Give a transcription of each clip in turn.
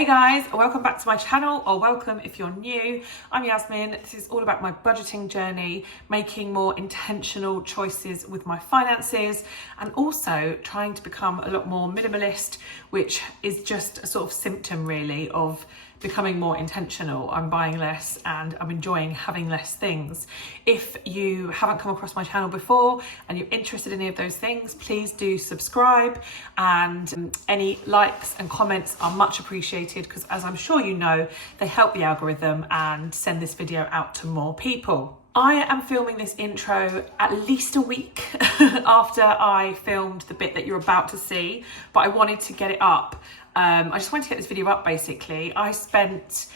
Hey guys, welcome back to my channel, or welcome if you're new. I'm Yasmine. This is all about my budgeting journey, making more intentional choices with my finances, and also trying to become a lot more minimalist, which is just a sort of symptom really of becoming more intentional. I'm buying less and I'm enjoying having less things. If you haven't come across my channel before and you're interested in any of those things, please do subscribe, and any likes and comments are much appreciated because, as I'm sure you know, they help the algorithm and send this video out to more people. I am filming this intro at least a week after I filmed the bit that you're about to see, but I wanted to get it up. I just wanted to get this video up basically. I spent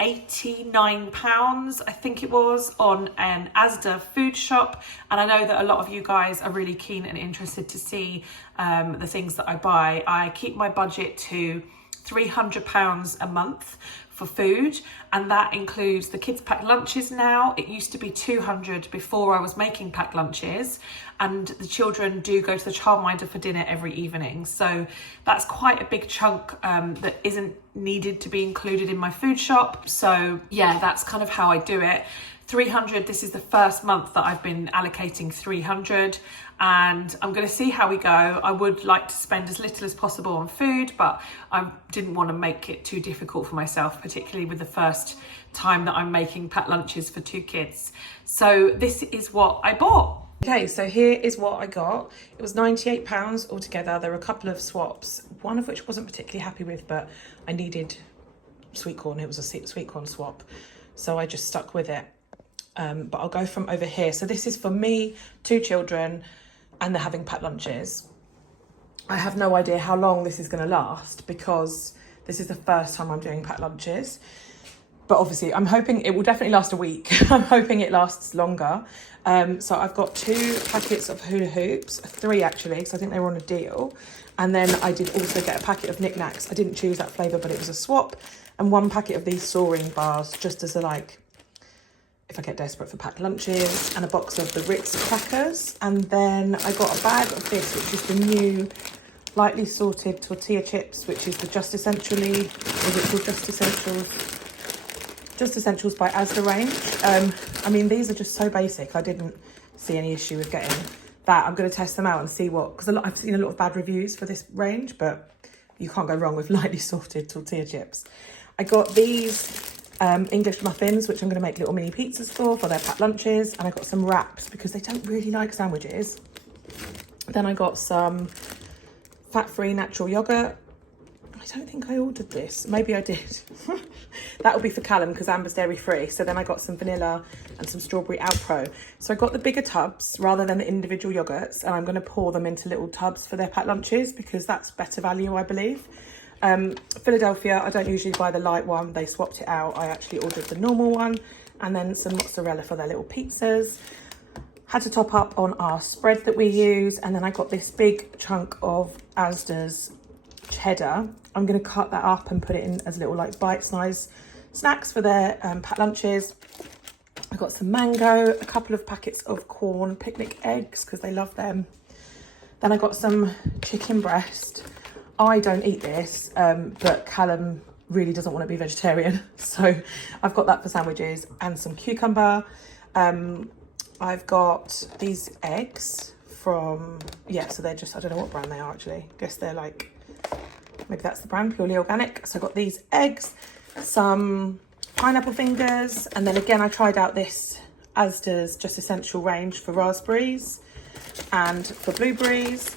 £89, I think it was, on an ASDA food shop, and I know that a lot of you guys are really keen and interested to see the things that I buy. I keep my budget to £300 a month for food, and that includes the kids' packed lunches now. It used to be 200 before I was making packed lunches, and the children do go to the childminder for dinner every evening, so that's quite a big chunk that isn't needed to be included in my food shop. So yeah, that's kind of how I do it. 300, this is the first month that I've been allocating 300, and I'm going to see how we go. I would like to spend as little as possible on food, but I didn't want to make it too difficult for myself, particularly with the first time that I'm making packed lunches for 2 kids. So this is what I bought. Okay, so here is what I got. It was £98 altogether. There were a couple of swaps, one of which I wasn't particularly happy with, but I needed sweet corn. It was a sweet corn swap, so I just stuck with it. But I'll go from over here. So this is for me, 2 children, and they're having packed lunches. I have no idea how long this is going to last because this is the first time I'm doing packed lunches. But obviously I'm hoping it will definitely last a week. I'm hoping it lasts longer. So I've got 2 packets of hula hoops, 3 actually, because I think they were on a deal. And then I did also get a packet of knickknacks. I didn't choose that flavour, but it was a swap. And 1 packet of these soaring bars, just as a if I get desperate for packed lunches, and a box of the Ritz crackers. And then I got a bag of this, which is the new lightly sorted tortilla chips, which is the Just Essentially, is it called Just Essentials? Just Essentials by ASDA range. I mean, these are just so basic. I didn't see any issue with getting that. I'm going to test them out and see what, because I've seen a lot of bad reviews for this range, but you can't go wrong with lightly sorted tortilla chips. I got these English muffins, which I'm going to make little mini pizzas for their packed lunches, and I got some wraps because they don't really like sandwiches. Then I got some fat-free natural yogurt. I don't think I ordered this. Maybe I did. That will be for Callum because Amber's dairy-free. So then I got some vanilla and some strawberry Alpro. So I got the bigger tubs rather than the individual yogurts, and I'm going to pour them into little tubs for their packed lunches because that's better value, I believe. Philadelphia, I don't usually buy the light one. They swapped it out. I actually ordered the normal one, and then some mozzarella for their little pizzas. Had to top up on our spread that we use, and then I got this big chunk of Asda's cheddar. I'm going to cut that up and put it in as little bite-sized snacks for their packed lunches. I got some mango, a couple of packets of corn picnic eggs because they love them. Then I got some chicken breast. I don't eat this, but Callum really doesn't want to be vegetarian, so I've got that for sandwiches, and some cucumber. I've got these eggs from, so they're just, I don't know what brand they are actually. I guess they're maybe that's the brand, Purely Organic. So I got these eggs, some pineapple fingers, and then again I tried out this Asda's Just Essential range for raspberries and for blueberries.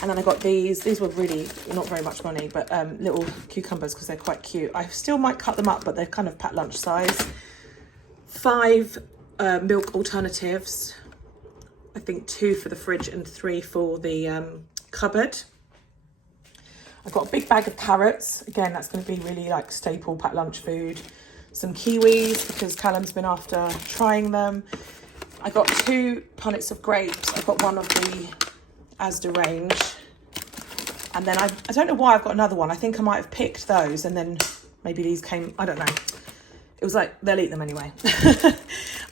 And then I got these were really not very much money, but little cucumbers because they're quite cute. I still might cut them up, but they're kind of packed lunch size. 5 milk alternatives. I think 2 for the fridge and 3 for the cupboard. I've got a big bag of carrots. Again, that's going to be really staple packed lunch food. Some kiwis because Callum's been after trying them. I got 2 punnets of grapes. I've got one of the Asda range, and then I don't know why I've got another one. I think I might have picked those, and then maybe these came, I don't know. It was they'll eat them anyway.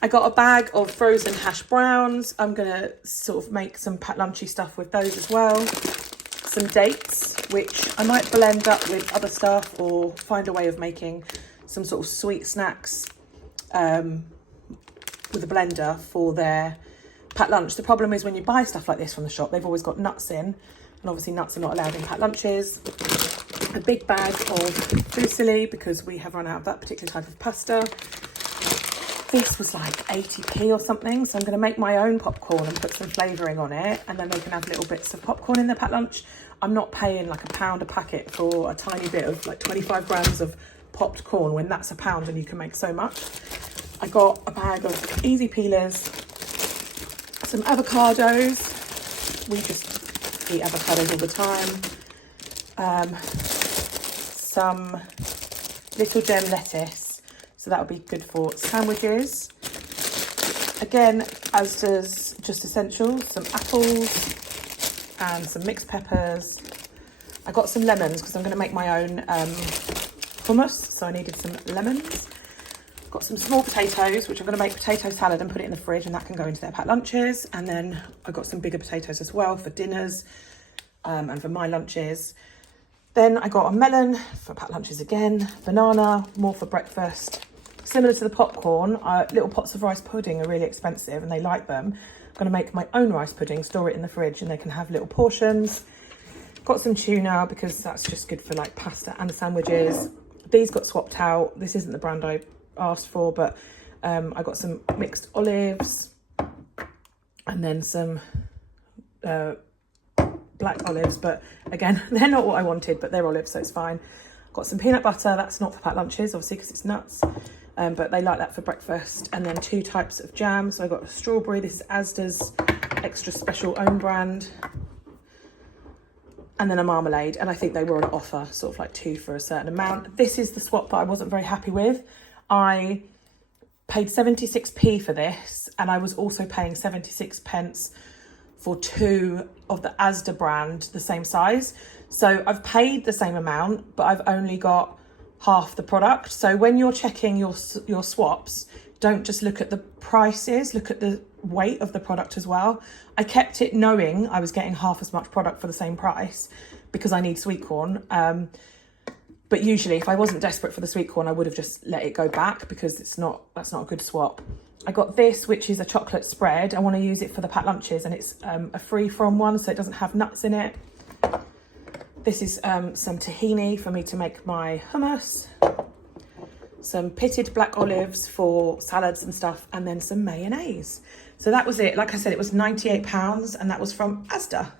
I got a bag of frozen hash browns. I'm gonna sort of make some packed lunchy stuff with those as well. some dates, which I might blend up with other stuff or find a way of making some sort of sweet snacks with a blender for their packed lunch. The problem is when you buy stuff like this from the shop, they've always got nuts in, and obviously nuts are not allowed in packed lunches. A big bag of fusilli because we have run out of that particular type of pasta. This was like 80p or something, so I'm going to make my own popcorn and put some flavouring on it, and then they can have little bits of popcorn in their packed lunch. I'm not paying like £1 a packet for a tiny bit of like 25 grams of popped corn when that's £1 and you can make so much. I got a bag of easy peelers, some avocados. We just eat avocados all the time. Some little gem lettuce, so that would be good for sandwiches. Again, ASDA's Just Essentials, some apples and some mixed peppers. I got some lemons because I'm going to make my own hummus, so I needed some lemons. Got some small potatoes, which I'm going to make potato salad and put it in the fridge, and that can go into their packed lunches. And then I got some bigger potatoes as well for dinners and for my lunches. Then I got a melon for packed lunches again, banana, more for breakfast. Similar to the popcorn, little pots of rice pudding are really expensive and they like them. I'm going to make my own rice pudding, store it in the fridge, and they can have little portions. Got some tuna because that's just good for like pasta and sandwiches. These got swapped out. This isn't the brand I asked for, but I got some mixed olives and then some black olives, but again, they're not what I wanted, but they're olives, so it's fine. Got some peanut butter. That's not for packed lunches, obviously, because it's nuts, but they like that for breakfast. And then 2 types of jam. So I got a strawberry. This is ASDA's extra special own brand. And then a marmalade, and I think they were on offer, sort of like 2 for a certain amount. This is the swap that I wasn't very happy with. I paid 76p for this, and I was also paying 76 pence for 2 of the ASDA brand, the same size. So I've paid the same amount, but I've only got half the product. So when you're checking your swaps, don't just look at the prices, look at the weight of the product as well. I kept it knowing I was getting half as much product for the same price because I need sweet corn. But usually if I wasn't desperate for the sweet corn, I would have just let it go back because that's not a good swap. I got this, which is a chocolate spread. I want to use it for the packed lunches, and it's a free from one, so it doesn't have nuts in it. This is some tahini for me to make my hummus. Some pitted black olives for salads and stuff, and then some mayonnaise. So that was it. Like I said, it was £98, and that was from ASDA.